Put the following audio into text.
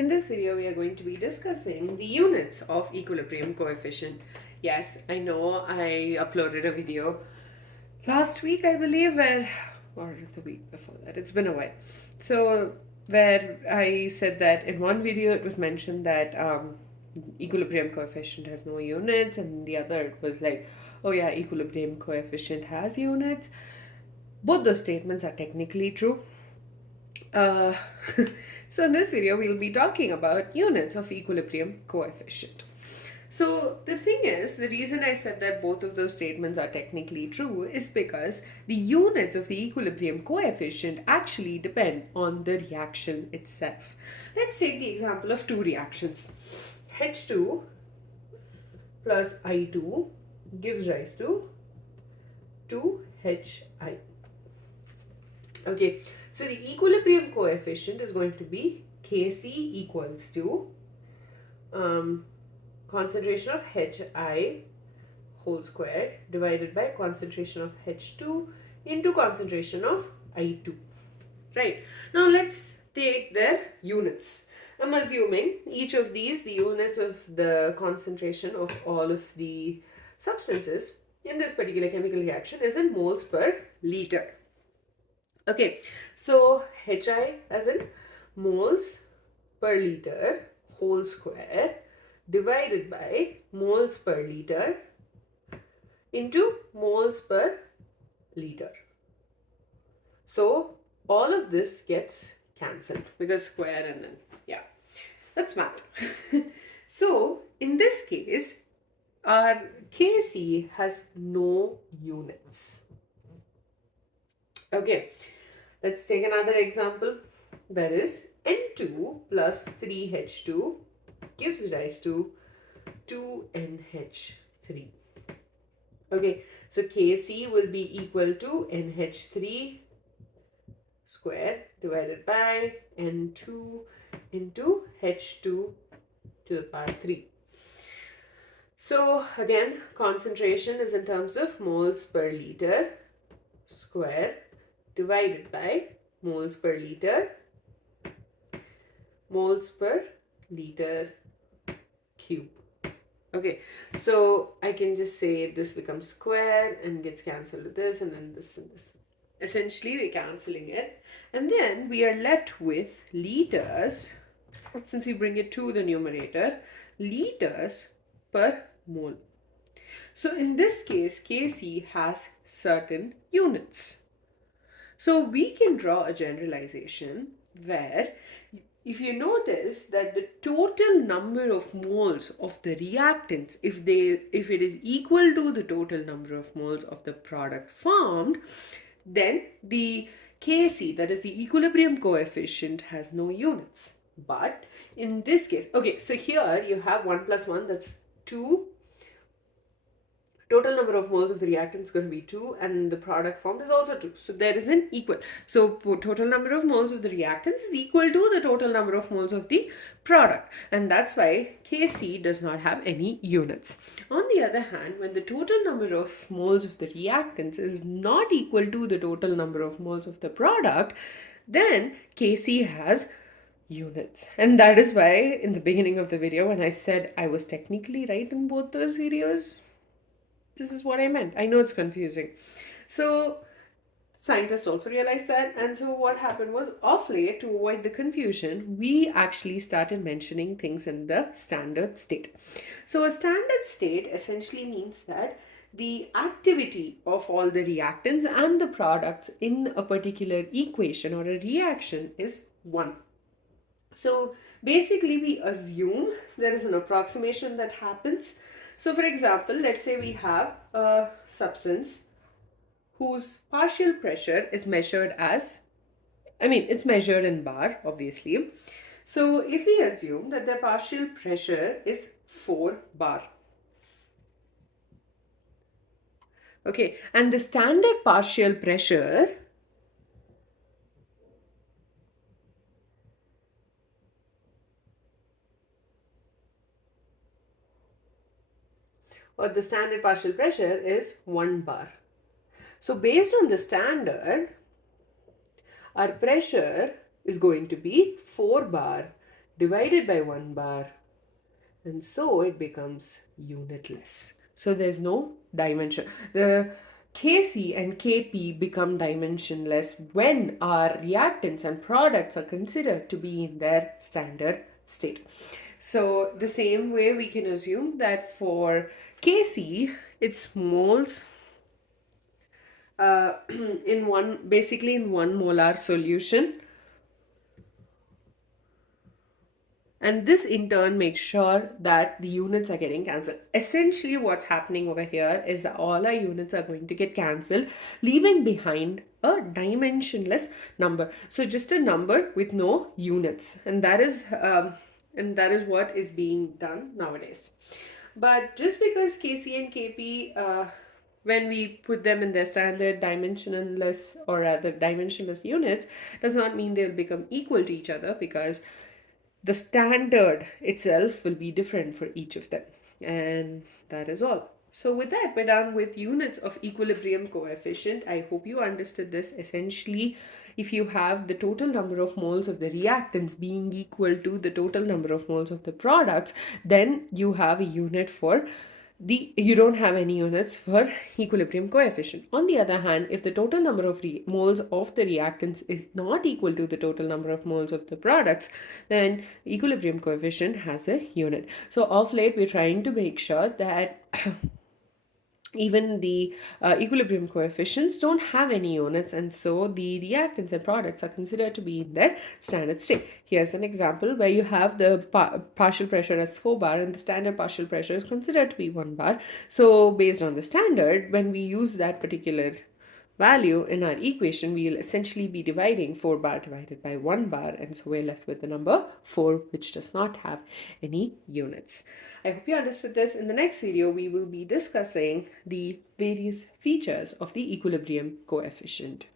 In this video, we are going to be discussing the units of equilibrium coefficient. Yes, I know I uploaded a video last week, I believe, or the week before that, it's been a while. So, where I said that in one video it was mentioned that equilibrium coefficient has no units, and the other it was like, oh yeah, equilibrium coefficient has units. Both those statements are technically true. Uh, so in this video, we'll be talking about units of equilibrium coefficient. So the thing is, the reason I said that both of those statements are technically true is because the units of the equilibrium coefficient actually depend on the reaction itself. Let's take the example of two reactions. H2 plus I2 gives rise to 2HI. Okay, so the equilibrium coefficient is going to be Kc equals to concentration of Hi whole square divided by concentration of H2 into concentration of I2. Right, now let's take their units. I'm assuming each of these, the units of the concentration of all of the substances in this particular chemical reaction is in moles per liter. Okay, so Hi as in moles per liter whole square divided by moles per liter into moles per liter. So all of this gets cancelled because square and then, yeah, that's math. So in this case, our Kc has no units. Okay, let's take another example. That is N2 plus 3H2 gives rise to 2NH3. Okay, so Kc will be equal to NH3 square divided by N2 into H2 to the power 3. So again, concentration is in terms of moles per liter square divided by moles per liter cube. Okay, so I can just say this becomes square and gets cancelled with this, and then this and this. Essentially, we're cancelling it, and then we are left with liters. Since we bring it to the numerator, liters per mole. So in this case, Kc has certain units. So we can draw a generalization where, if you notice that the total number of moles of the reactants, if it is equal to the total number of moles of the product formed, then the Kc, that is the equilibrium coefficient, has no units. But in this case, okay, so here you have 1 plus 1, that's 2. Total number of moles of the reactant is going to be 2, and the product formed is also 2. So there is an equal. So total number of moles of the reactants is equal to the total number of moles of the product. And that's why Kc does not have any units. On the other hand, when the total number of moles of the reactants is not equal to the total number of moles of the product, then Kc has units. And that is why in the beginning of the video, when I said I was technically right in both those videos, this is what I meant. I know it's confusing. So scientists also realized that, and so what happened was, off late, to avoid the confusion, we actually started mentioning things in the standard state. So a standard state essentially means that the activity of all the reactants and the products in a particular equation or a reaction is 1. So basically we assume there is an approximation that happens. So for example, let's say we have a substance whose partial pressure is measured as, it's measured in bar, obviously. So if we assume that the partial pressure is 4 bar. Okay, and the standard partial pressure is 1 bar. So based on the standard, our pressure is going to be 4 bar divided by 1 bar, and so it becomes unitless. So there's no dimension. The Kc and Kp become dimensionless when our reactants and products are considered to be in their standard state. So the same way we can assume that for Kc, its moles in one, basically in 1 molar solution, and this in turn makes sure that the units are getting cancelled. Essentially what's happening over here is that all our units are going to get cancelled, leaving behind a dimensionless number. So just a number with no units, and that is what is being done nowadays. But just because Kc and Kp, when we put them in their standard dimensionless, or rather dimensionless units, does not mean they'll become equal to each other, because the standard itself will be different for each of them. And that is all. So with that, we're done with units of equilibrium coefficient. I hope you understood this. Essentially, if you have the total number of moles of the reactants being equal to the total number of moles of the products, then you have a unit for you don't have any units for equilibrium coefficient. On the other hand, if the total number of moles of the reactants is not equal to the total number of moles of the products, then equilibrium coefficient has a unit. So of late, we're trying to make sure that even the equilibrium coefficients don't have any units, and so the reactants and products are considered to be in their standard state. Here's an example where you have the partial pressure as 4 bar and the standard partial pressure is considered to be 1 bar. So based on the standard, when we use that particular value in our equation, we will essentially be dividing 4 bar divided by 1 bar, and so we're left with the number 4, which does not have any units. I hope you understood this. In the next video, we will be discussing the various features of the equilibrium coefficient.